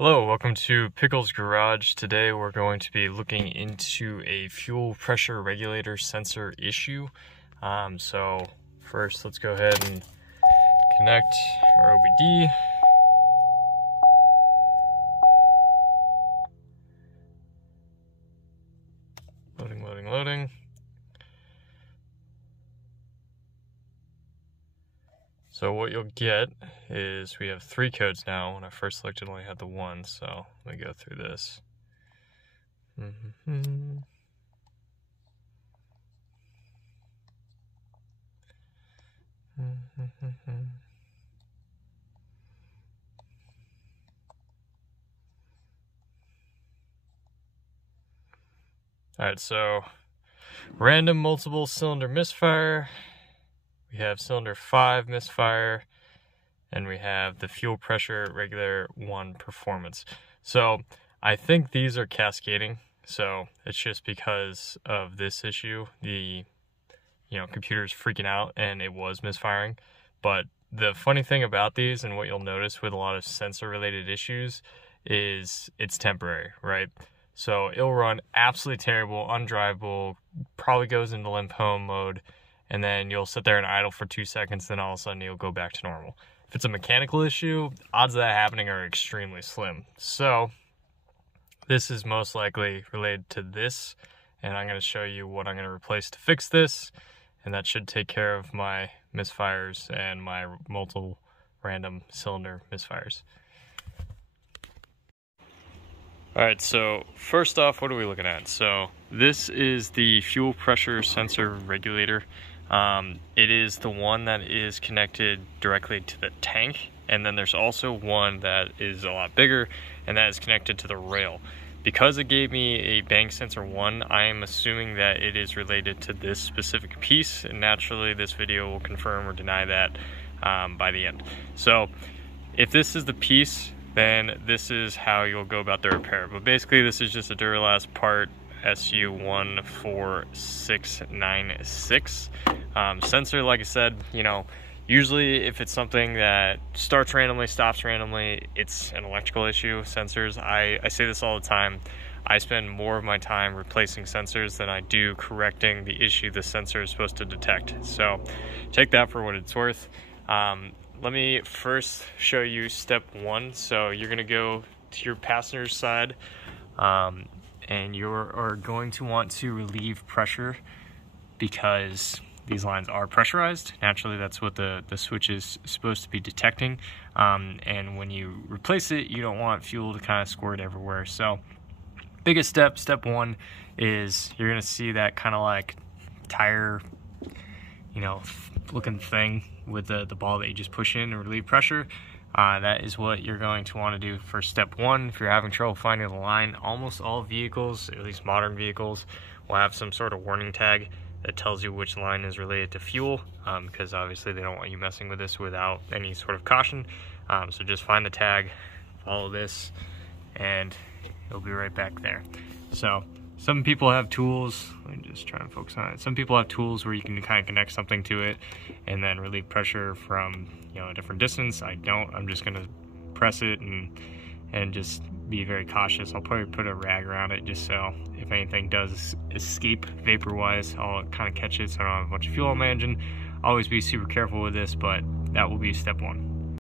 Hello, welcome to Pickle's Garage. Today we're going to be looking into a fuel pressure regulator sensor issue. So first let's go ahead and connect our OBD. Loading. So what you'll get is we have 3 codes now. When I first selected, I only had the 1, so let me go through this. Alright, so random multiple cylinder misfire. We have cylinder 5 misfire, and we have the fuel pressure regulator 1 performance. So I think these are cascading, so it's just because of this issue. The computer's freaking out and it was misfiring. But the funny thing about these, and what you'll notice with a lot of sensor related issues, is it's temporary, right? So it'll run absolutely terrible, undrivable, probably goes into limp home mode, and then you'll sit there and idle for 2 seconds, then all of a sudden you'll go back to normal. If it's a mechanical issue, odds of that happening are extremely slim. So this is most likely related to this, and I'm going to show you what I'm going to replace to fix this, and that should take care of my misfires and my multiple random cylinder misfires. Alright, so first off, what are we looking at? So this is the fuel pressure sensor regulator. It is the one that is connected directly to the tank, and then there's also one that is a lot bigger, and that is connected to the rail. Because it gave me a bank sensor 1, I am assuming that it is related to this specific piece, and naturally this video will confirm or deny that by the end. So if this is the piece, then this is how you'll go about the repair. But basically this is just a Duralast part SU14696 sensor. Like I said, usually if it's something that starts randomly, stops randomly, it's an electrical issue. Sensors, I say this all the time, I spend more of my time replacing sensors than I do correcting the issue the sensor is supposed to detect. So take that for what it's worth. Let me first show you step 1. So you're going to go to your passenger side, and you are going to want to relieve pressure because these lines are pressurized. Naturally, that's what the switch is supposed to be detecting. And when you replace it, you don't want fuel to kind of squirt everywhere. So biggest step 1 is you're going to see that kind of like tire, looking thing with the ball that you just push in and relieve pressure. That is what you're going to want to do for step 1. If you're having trouble finding the line, almost all vehicles, at least modern vehicles, will have some sort of warning tag that tells you which line is related to fuel, because obviously they don't want you messing with this without any sort of caution. So just find the tag, follow this, and it'll be right back there. So some people have tools, let me just try and focus on it. Some people have tools where you can kind of connect something to it and then relieve pressure from a different distance. I don't. I'm just gonna press it and just be very cautious. I'll probably put a rag around it just so if anything does escape vapor-wise, I'll kind of catch it so I don't have a bunch of fuel on my engine. Always be super careful with this, but that will be step 1.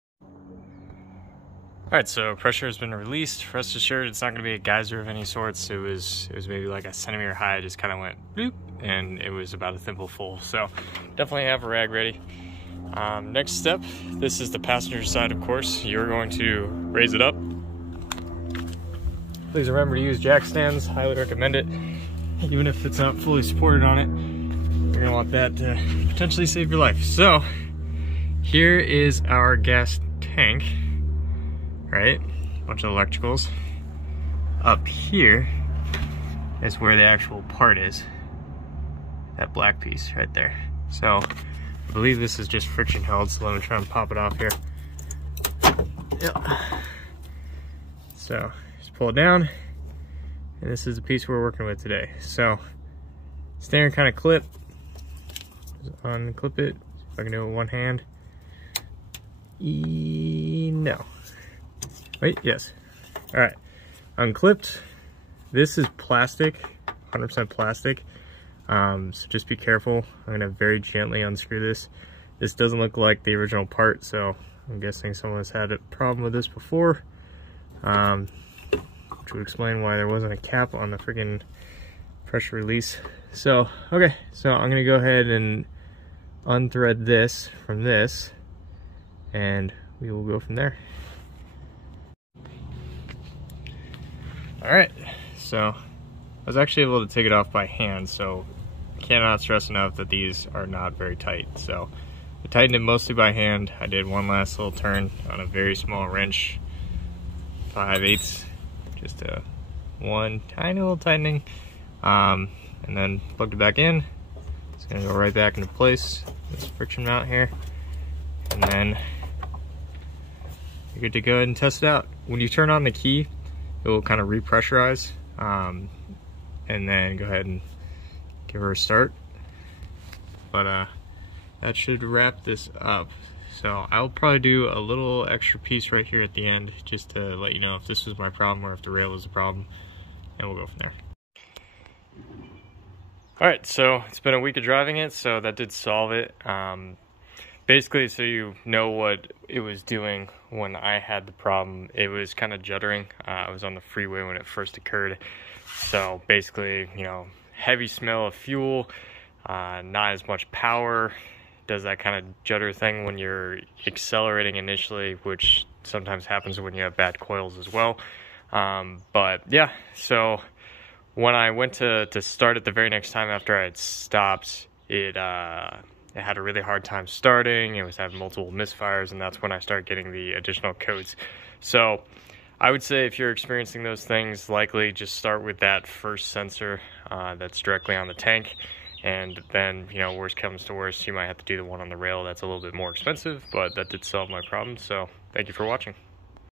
Alright, so pressure has been released. Rest assured, it's not going to be a geyser of any sorts. It was maybe like a centimeter high. It just kind of went bloop, and it was about a thimble full. So definitely have a rag ready. Next step, this is the passenger side, of course. You're going to raise it up. Please remember to use jack stands. Highly recommend it. Even if it's not fully supported on it, you're going to want that to potentially save your life. So here is our gas tank. Right, bunch of electricals. Up here is where the actual part is, that black piece right there. So I believe this is just friction held, so let me try and pop it off here. Yep. So just pull it down, and this is the piece we're working with today. So standard kind of clip, just unclip it, if I can do it with one hand. No. Wait, yes. All right, unclipped. This is plastic, 100% plastic. So just be careful. I'm gonna very gently unscrew this. This doesn't look like the original part, so I'm guessing someone's had a problem with this before. Which would explain why there wasn't a cap on the friggin' pressure release. So, okay, so I'm gonna go ahead and unthread this from this, and we will go from there. All right, so I was actually able to take it off by hand, so cannot stress enough that these are not very tight. So I tightened it mostly by hand. I did one last little turn on a very small wrench, 5/8, just one tiny little tightening, and then plugged it back in. It's gonna go right back into place, this friction mount here, and then you're good to go ahead and test it out. When you turn on the key, it will kind of repressurize, and then go ahead and give her a start. But that should wrap this up. So I'll probably do a little extra piece right here at the end, just to let you know if this was my problem or if the rail was the problem, and we'll go from there. All right, so it's been a week of driving it, so that did solve it. Basically, so you know what it was doing when I had the problem, it was kind of juddering. I was on the freeway when it first occurred. So basically, you know, heavy smell of fuel, not as much power, does that kind of judder thing when you're accelerating initially, which sometimes happens when you have bad coils as well. But yeah, so when I went to start it the very next time after I had stopped, it had a really hard time starting. It was having multiple misfires, and that's when I started getting the additional codes. So I would say if you're experiencing those things, likely just start with that first sensor that's directly on the tank, and then, you know, worst comes to worst, you might have to do the one on the rail. That's a little bit more expensive, but that did solve my problem. So thank you for watching.